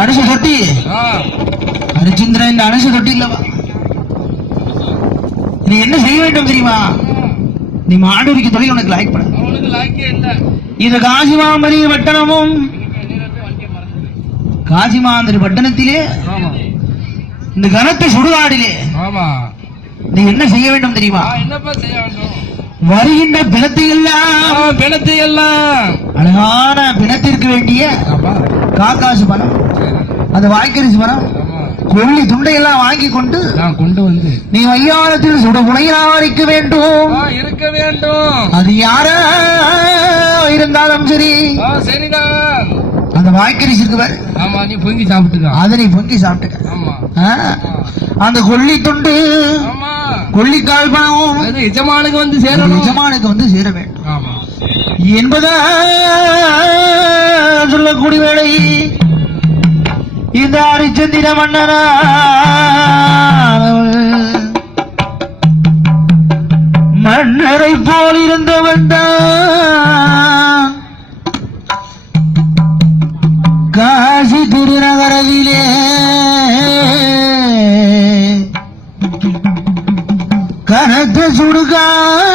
அரிசி தொட்டி ஹரிச்சந்திரன் அரிசி தொட்டி இல்லவா? நீ என்ன செய்ய வேண்டும் தெரியுமா? நீ மாண்டூரிக்கு தொழில் உனக்கு லாய்க்கப்பட இது காசிமாமணி பட்டணமும் காசிமாந்திரி பட்டணத்திலே இந்த கனத்த சுடுகாடிலே நீ என்ன செய்ய வேண்டும் தெரியுமா? வருகின்ற பிணத்தை எல்லாம் அழகான பிணத்திற்கு வேண்டிய காக்காசு பணம், அந்த வாய்க்கரிசி பணம், கொள்ளி துண்டையெல்லாம் வாங்கி கொண்டு வந்து நீ மையானத்தில் சுட முனையாரிக்க வேண்டும். அது யாரா இருந்தாலும் சரி, சரிதான். அந்த வாய்க்கரிசி இருக்கு, நீ பொங்கி சாப்பிட்டுக்க, அதை நீ பொங்கி சாப்பிட்டுக்க. அந்த கொள்ளி துண்டு கொள்ளிக்கால் பணம் எஜமானுக்கு வந்து சேர வேண்டும் என்பதா சொல்லக்கூடிய வேளை இந்த ஹரிச்சந்திர மன்னனா மன்னரை போல் இருந்தவன் தான் காசி திருநகரிலே கனத்த சுடுகாடிலே